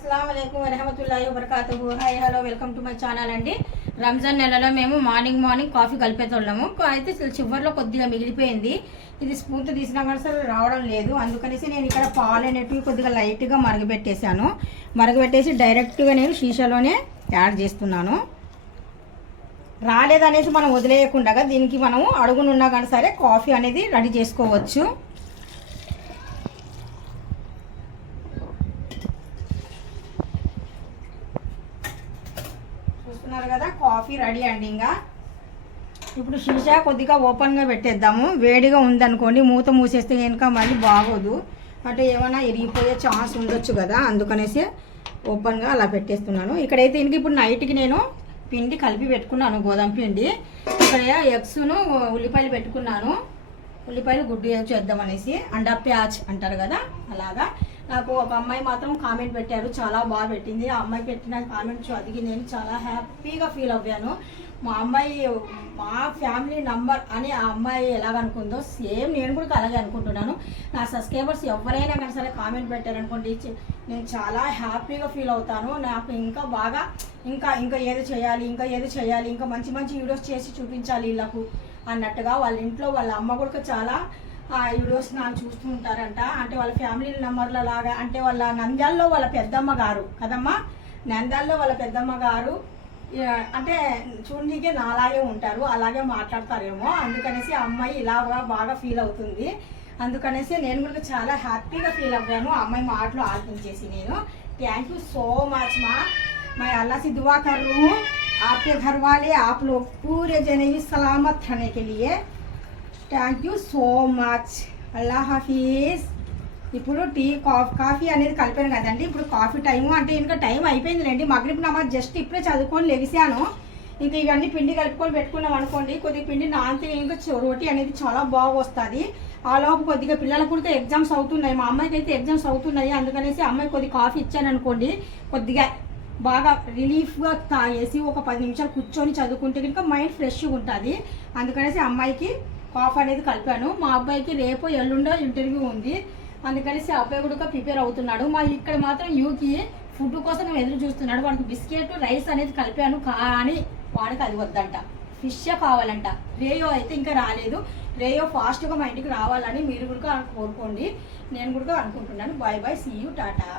अस्सलाम वालेकुम वरहमतुल्लाहि वबरकातुहू। Hi hello welcome to my channel అండి। రంజాన్ నెలలో మేము మార్నింగ్ కాఫీ కలిపేతోళ్ళము, అయితే చివర్లో కొద్దిగా మిగిలిపోయింది। ఇది స్పూన్తో తీసినా కూడా అసలు రావడం లేదు। అందుకనేసి నేను ఇక్కడ పాలు అనేటివి కొద్దిగా లైట్గా మరగబెట్టేశాను। మరగబెట్టేసి డైరెక్ట్గా నేను షీషాలోనే యాడ్ చేస్తున్నాను। రాలేదనేసి మనం వదిలేయకుండా దీనికి మనము అడుగునున్నా కానీ సరే కాఫీ అనేది రెడీ చేసుకోవచ్చు। చూస్తున్నారు కదా, కాఫీ రెడీ అండి। ఇంకా ఇప్పుడు షీషా కొద్దిగా ఓపెన్గా పెట్టేద్దాము। వేడిగా ఉందనుకోండి మూత మూసేస్తే కనుక మళ్ళీ బాగోదు, అంటే ఏమైనా ఇరిగిపోయే ఛాన్స్ ఉండొచ్చు కదా, అందుకనేసి ఓపెన్గా అలా పెట్టేస్తున్నాను। ఇక్కడైతే ఇంక ఇప్పుడు నైట్కి నేను పిండి కలిపి పెట్టుకున్నాను, గోధుమ పిండి। ఇక్కడ ఎగ్స్ను ఉల్లిపాయలు పెట్టుకున్నాను, ఉల్లిపాయలు గుడ్డు చేద్దామనేసి, అండా ప్యాచ్ అంటారు కదా అలాగా। నాకు ఒక అమ్మాయి మాత్రం కామెంట్ పెట్టారు, చాలా బాగా పెట్టింది। ఆ అమ్మాయి పెట్టిన కామెంట్ చదివి నేను చాలా హ్యాపీగా ఫీల్ అవ్వాను। మా అమ్మాయి మా ఫ్యామిలీ నంబర్ అని ఆ అమ్మాయి ఎలాగనుకుందో సేమ్ నేను కూడా అలాగే అనుకుంటున్నాను। నా సబ్స్క్రైబర్స్ ఎవరైనా కానీ సరే కామెంట్ పెట్టారనుకోండి, నేను చాలా హ్యాపీగా ఫీల్ అవుతాను। నాకు ఇంకా బాగా ఇంకా ఏది చేయాలి, ఇంకా మంచి వీడియోస్ చేసి చూపించాలి వీళ్ళకు అన్నట్టుగా వాళ్ళ ఇంట్లో వాళ్ళ అమ్మ కూడా చాలా ఆ వీడియోస్ నాకు చూస్తూ ఉంటారంట। అంటే వాళ్ళ ఫ్యామిలీ నెంబర్ల లాగా, అంటే వాళ్ళ నంద్యాలలో వాళ్ళ పెద్దమ్మ గారు కదమ్మా, నంద్యాలలో వాళ్ళ పెద్దమ్మ గారు అంటే చూడనీకే నాలాగే ఉంటారు, అలాగే మాట్లాడతారేమో, అందుకనేసి అమ్మాయి ఇలా బాగా ఫీల్ అవుతుంది। అందుకనేసి నేను కూడా చాలా హ్యాపీగా ఫీల్ అవ్వాను ఆ అమ్మాయి మాటలు ఆలకించేసి। నేను థ్యాంక్ యూ సో మచ్ మా, मैं अल्लाह से दुआ कर रही हूँ आपके घर वाले आप लोग पूरे जने भी सलामत रहने के लिए। థ్యాంక్ యూ సో మచ్, అల్లా హఫీజ్। ఇప్పుడు టీ కాఫీ అనేది కలిపాను కదండి, ఇప్పుడు కాఫీ టైము అంటే ఇంకా టైం అయిపోయిందిలేండి। మగ్రిబ్ నమాజ్ జస్ట్ ఇప్పుడే చదువుకొని లెగిసాను। ఇంకా ఇవన్నీ పిండి కలుపుకొని పెట్టుకున్నాం అనుకోండి, కొద్దిగా పిండి నానితే ఇంకా రోటీ అనేది చాలా బాగా వస్తుంది। ఆ లోపు కొద్దిగా పిల్లలకు కూడా ఎగ్జామ్స్ అవుతున్నాయి, మా అమ్మాయికి అయితే ఎగ్జామ్స్ అవుతున్నాయి, అందుకనేసి అమ్మాయి కొద్దిగా కాఫీ ఇచ్చాను అనుకోండి, కొద్దిగా బాగా రిలీఫ్గా తాగేసి ఒక 10 నిమిషాలు కూర్చొని చదువుకుంటే కనుక మైండ్ ఫ్రెష్గా ఉంటుంది। అందుకనేసి అమ్మాయికి కాఫీ అనేది కలిపాను। మా అబ్బాయికి రేపు ఎల్లుండో ఇంటర్వ్యూ ఉంది, అందుకనేసి అబ్బాయి కూడా ప్రిపేర్ అవుతున్నాడు। మా ఇక్కడ మాత్రం యూకి ఫుడ్ కోసం ఎదురు చూస్తున్నాడు, వాడికి బిస్కెట్ రైస్ అనేది కలిపాను, కానీ వాడికి అది వద్దంట, ఫిష్ కావాలంట। రేయో అయితే ఇంకా రాలేదు, రేయో ఫాస్ట్గా మా ఇంటికి రావాలని మీరు కూడా కోరుకోండి, నేను కూడా అనుకుంటున్నాను। Bye bye, see you, Tata.